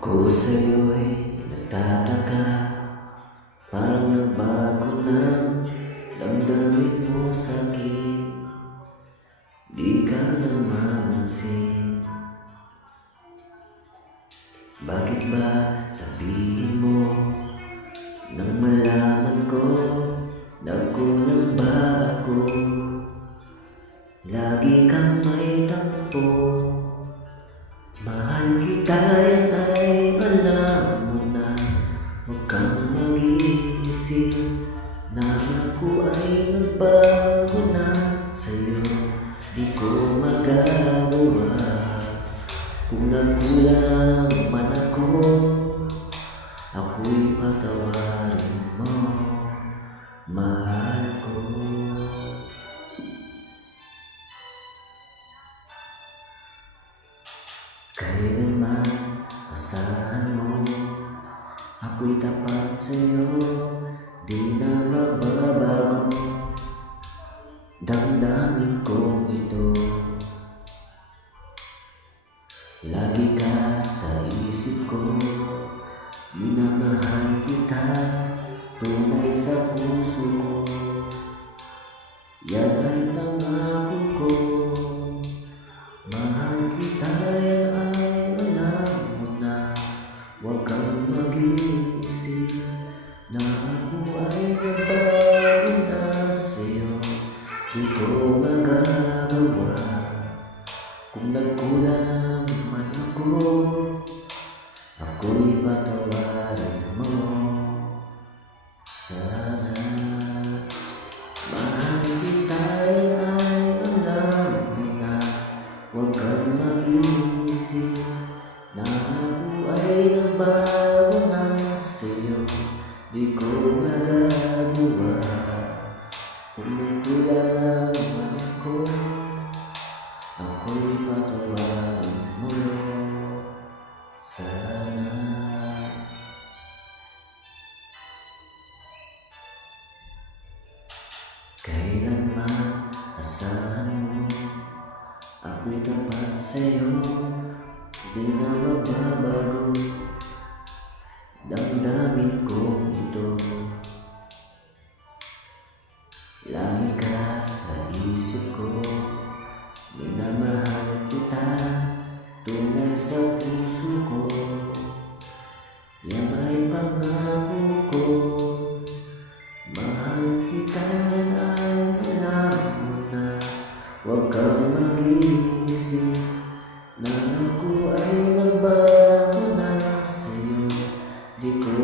Ako sa'yo'y nagtataka, parang nagbago ng damdamin mo sa'kin. Di ka namamansin. Bakit ba sabihin mo nang malaman ko nagkulang ba ako? Lagi kang may tampo. Mahal kita, yan ay alam mo na. Huwag kang mag-iisip na ako ay nagbago na sa'yo. Di ko magagawa kung nagkulang man ako. Ako'y patawarin mo, mahal ko. Kailanman asahan mo, ako'y tapat sa'yo, di na magbabago damdamin kong ito. Lagi ka sa isip ko, minamahal kita, tunay sa puso ko. Yan ay pangako ko. Mahal kita, yan ay alam mo na. Huwag kang mag-iisip na ako ay nagbago na sa'yo. Di ko magagawa kung nagkulang man ako. Ako'y patawarin mo sana. Mahal kita, yan ay alam mo na. Huwag kang mag-iisip na ako ay nagbago na sa'yo. Di ko magagawa kung nagkulang man ako. Ako'y patawarin mo sana. Kailanman asahan mo, ako'y tapat sa'yo, di na magbabago damdamin kong ito. Lagi ka sa isip ko, minamahal kita, tunay sa puso ko. Yan ay pangako ko. Mahal kita, yan ay alam mo na. Huwag kang mag-iisip na ako ay nagbago na sa'yo. Di ko